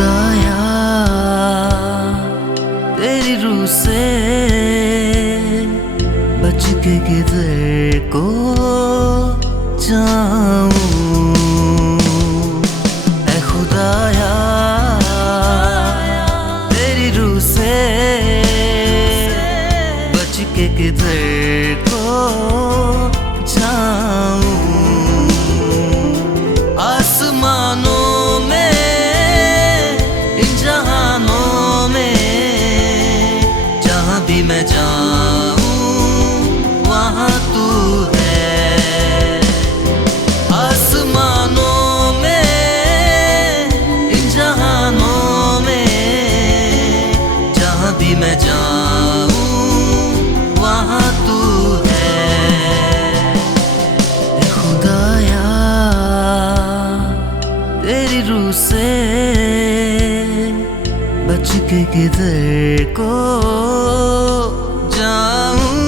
खुदाया तेरी रूह से बच के किधर को जाऊं। ऐ खुदाया तेरी रूह से बच के किधर को जाऊं। आसमानों में इन जहानों में जहां भी मैं जाऊं वहां तू है। आसमानों में इन जहानों में जहां भी मैं जाऊं वहां तू है। खुदाया तेरी रूह से बच के किधर को जाऊं।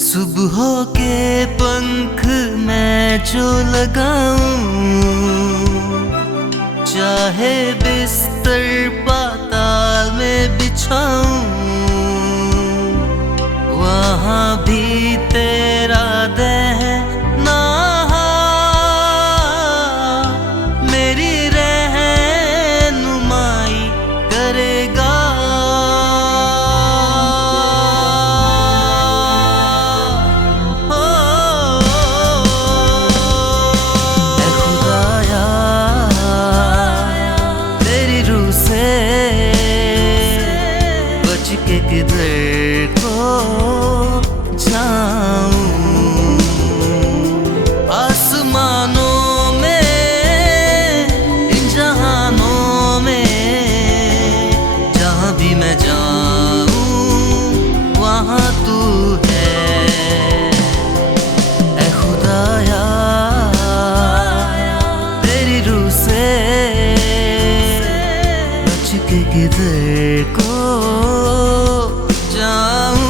सुबह के पंख मैं जो लगाऊं, चाहे बिस्तर पाताल में बिछाऊं, वहां भी तेरा रहना मेरी रहनुमाई करेगा। के किधर को जाऊं। आसमानों में इन जहानों में जहां भी मैं जाऊं वहां तू है। ऐ खुदाया तेरी रूह से बच के किधर को जाऊं।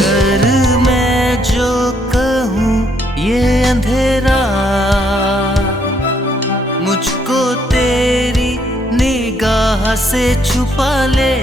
कर मैं जो कहूँ ये अंधेरा मुझको तेरी निगाह से छुपा ले।